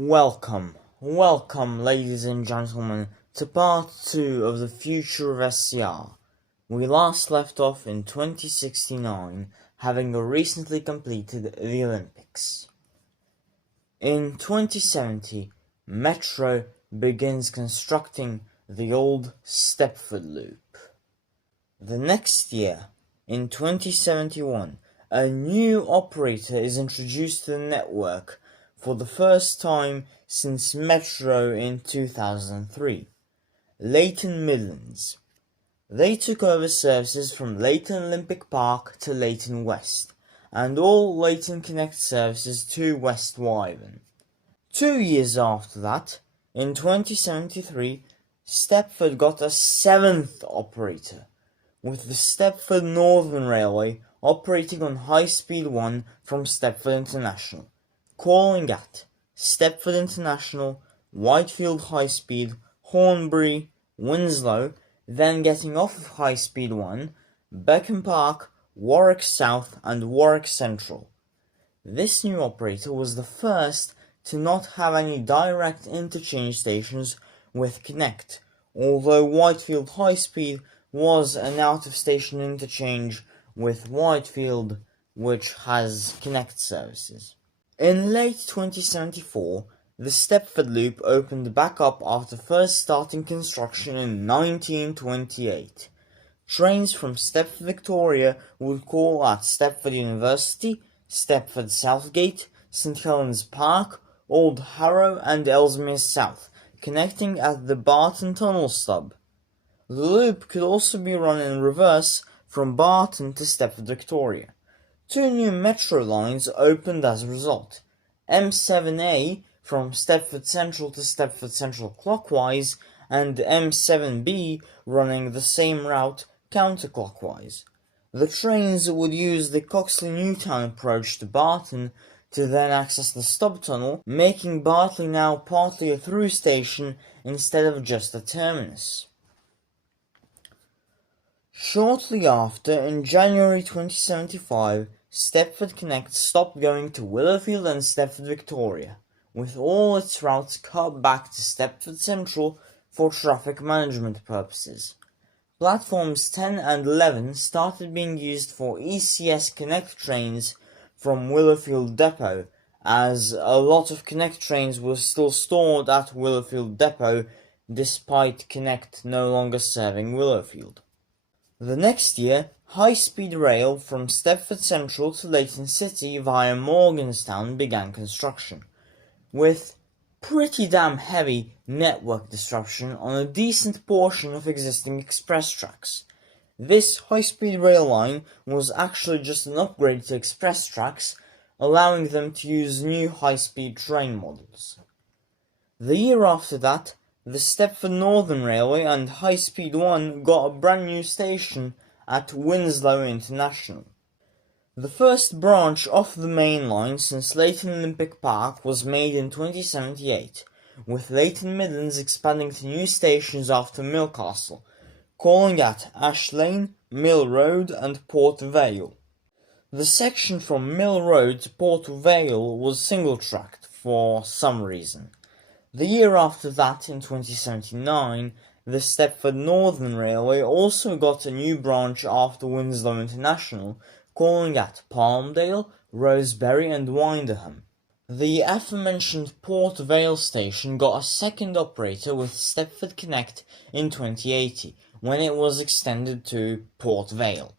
Welcome ladies and gentlemen to part 2 of the Future of SCR. We last left off in 2069, having recently completed the Olympics. In 2070, Metro begins constructing the old Stepford loop. The next year, in 2071, a new operator is introduced to the network for the first time since Metro in 2003, Leighton Midlands. They took over services from Leighton Olympic Park to Leighton West, and all Leighton Connect services to West Wyvern. 2 years after that, in 2073, Stepford got a seventh operator, with the Stepford Northern Railway operating on High Speed 1 from Stepford International, calling at Stepford International, Whitefield High Speed, Hornbury, Winslow, then getting off of High Speed 1, Beckham Park, Warwick South and Warwick Central. This new operator was the first to not have any direct interchange stations with Connect, although Whitefield High Speed was an out-of-station interchange with Whitefield, which has Connect services. In late 2074, the Stepford Loop opened back up after first starting construction in 1928. Trains from Stepford Victoria would call at Stepford University, Stepford Southgate, St Helens Park, Old Harrow and Ellesmere South, connecting at the Barton Tunnel stub. The loop could also be run in reverse from Barton to Stepford Victoria. 2 new metro lines opened as a result. M7A from Stepford Central to Stepford Central clockwise, and M7B running the same route counterclockwise. The trains would use the Coxley-Newtown approach to Barton to then access the stub tunnel, making Bartley now partly a through station instead of just a terminus. Shortly after, in January 2075, Stepford Connect stopped going to Willowfield and Stepford Victoria, with all its routes cut back to Stepford Central for traffic management purposes. Platforms 10 and 11 started being used for ECS Connect trains from Willowfield Depot, as a lot of Connect trains were still stored at Willowfield Depot despite Connect no longer serving Willowfield. The next year, high-speed rail from Stepford Central to Leighton City via Morganstown began construction, with pretty damn heavy network disruption on a decent portion of existing express tracks. This high-speed rail line was actually just an upgrade to express tracks, allowing them to use new high-speed train models. The year after that, the Stepford Northern Railway and High Speed 1 got a brand new station at Winslow International. The first branch off the main line since Leighton Olympic Park was made in 2078, with Leighton Midlands expanding to new stations after Millcastle, calling at Ash Lane, Mill Road and Port Vale. The section from Mill Road to Port Vale was single-tracked for some reason. The year after that, in 2079, the Stepford Northern Railway also got a new branch after Winslow International, calling at Palmdale, Rosebery and Winderham. The aforementioned Port Vale station got a second operator with Stepford Connect in 2080, when it was extended to Port Vale,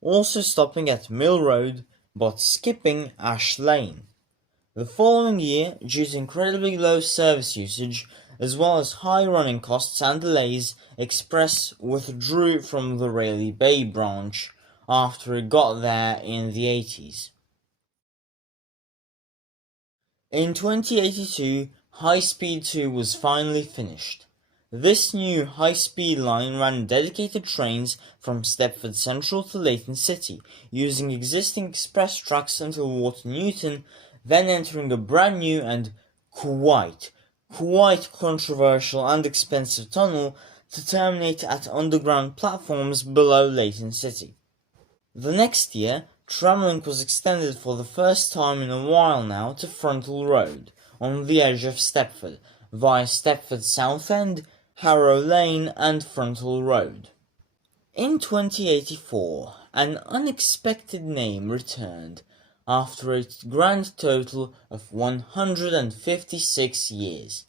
also stopping at Mill Road but skipping Ash Lane. The following year, due to incredibly low service usage, as well as high running costs and delays, Express withdrew from the Rayleigh Bay branch after it got there in the 80s. In 2082, High Speed 2 was finally finished. This new high-speed line ran dedicated trains from Stepford Central to Leighton City, using existing express tracks until Water Newton, then entering a brand new and quite controversial and expensive tunnel to terminate at underground platforms below Leighton City. The next year, Tramlink was extended for the first time in a while now to Frontal Road, on the edge of Stepford, via Stepford South End, Harrow Lane and Frontal Road. In 2084, an unexpected name returned after a grand total of 156 years.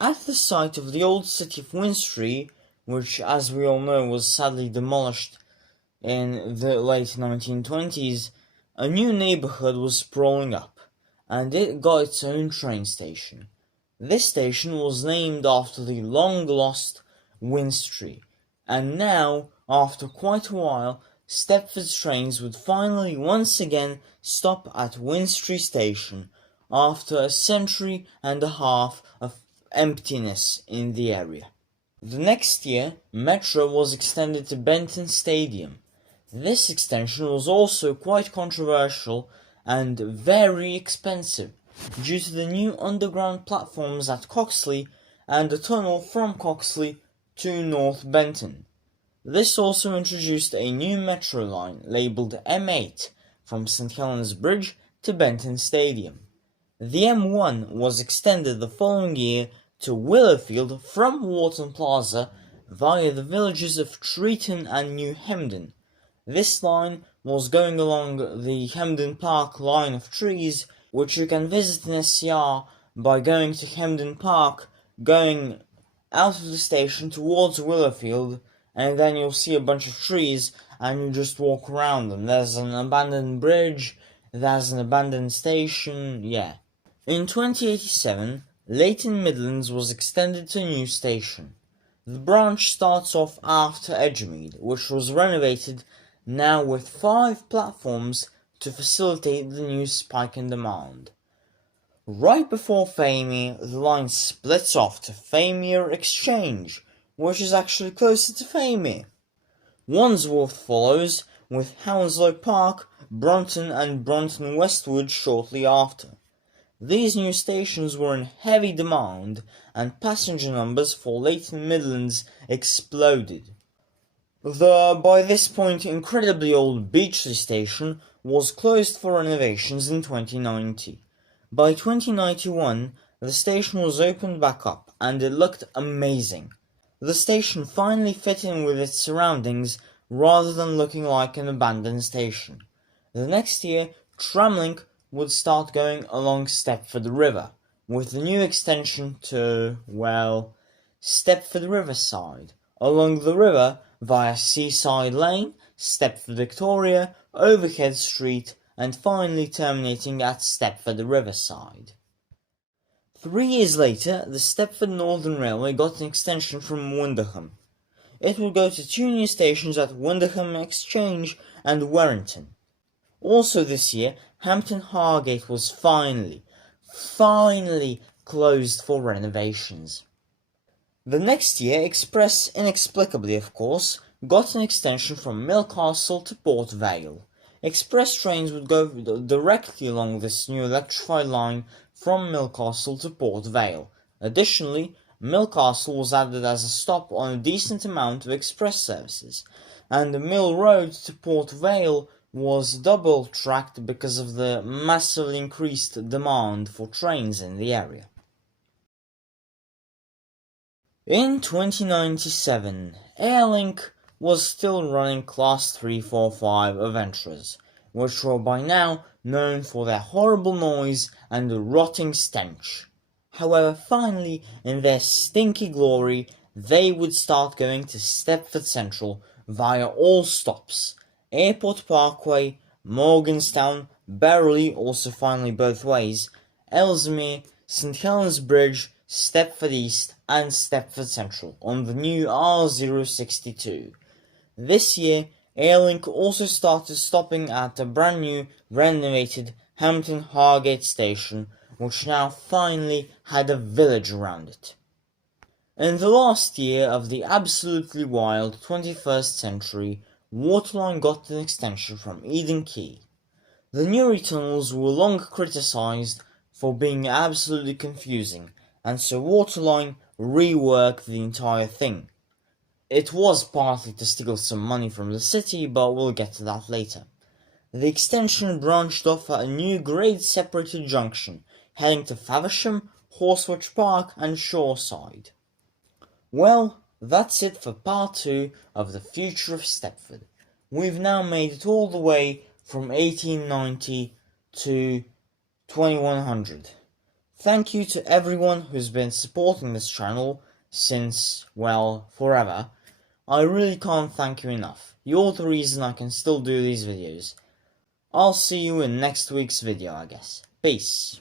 At the site of the old city of Winstory, which as we all know was sadly demolished in the late 1920s, a new neighbourhood was sprawling up, and it got its own train station. This station was named after the long-lost Winstory, and now, after quite a while, Stepford's trains would finally once again stop at Winstory Station after a century and a half of emptiness in the area. The next year, Metro was extended to Benton Stadium. This extension was also quite controversial and very expensive due to the new underground platforms at Coxley and a tunnel from Coxley to North Benton. This also introduced a new metro line labelled M8 from St Helens Bridge to Benton Stadium. The M1 was extended the following year to Willowfield from Wharton Plaza via the villages of Treeton and New Hemden. This line was going along the Hemden Park line of trees, which you can visit in SCR by going to Hemden Park, going out of the station towards Willowfield, and then you'll see a bunch of trees and you just walk around them. There's an abandoned bridge, there's an abandoned station, yeah. In 2087, Leighton Midlands was extended to a new station. The branch starts off after Edgemead, which was renovated now with 5 platforms to facilitate the new spike in demand. Right before Famey, the line splits off to Famere Exchange, which is actually closer to Famey. Wandsworth follows, with Hounslow Park, Brunton and Brunton Westwood shortly after. These new stations were in heavy demand, and passenger numbers for Leighton Midlands exploded. The, by this point, incredibly old Beechley station was closed for renovations in 2090. By 2091, the station was opened back up, and it looked amazing. The station finally fit in with its surroundings, rather than looking like an abandoned station. The next year, Tramlink would start going along Stepford River, with the new extension to, well, Stepford Riverside, along the river via Seaside Lane, Stepford Victoria, Overhead Street, and finally terminating at Stepford Riverside. 3 years later, the Stepford Northern Railway got an extension from Wunderham. It will go to 2 new stations at Wunderham Exchange and Warrington. Also this year, Hampton Hargate was finally closed for renovations. The next year, Express, inexplicably of course, got an extension from Millcastle to Port Vale. Express trains would go directly along this new electrified line from Millcastle to Port Vale. Additionally, Millcastle was added as a stop on a decent amount of express services, and the Mill Road to Port Vale was double-tracked because of the massively increased demand for trains in the area. In 2097, Airlink was still running Class 345 Aventras, which were by now known for their horrible noise and rotting stench. However, finally, in their stinky glory, they would start going to Stepford Central via all stops: Airport Parkway, Morganstown, Berrily, also finally both ways, Ellesmere, St Helens Bridge, Stepford East and Stepford Central on the new R062. This year, Airlink also started stopping at a brand new, renovated Hampton Hargate station, which now finally had a village around it. In the last year of the absolutely wild 21st century, Waterline got an extension from Eden Quay. The Newry tunnels were long criticised for being absolutely confusing, and so Waterline reworked the entire thing. It was partly to steal some money from the city, but we'll get to that later. The extension branched off at a new grade-separated junction heading to Faversham, Horsewich Park and Shoreside. Well, that's it for part 2 of the Future of Stepford. We've now made it all the way from 1890 to 2100. Thank you to everyone who's been supporting this channel since, well, forever. I really can't thank you enough. You're the reason I can still do these videos. I'll see you in next week's video, I guess. Peace.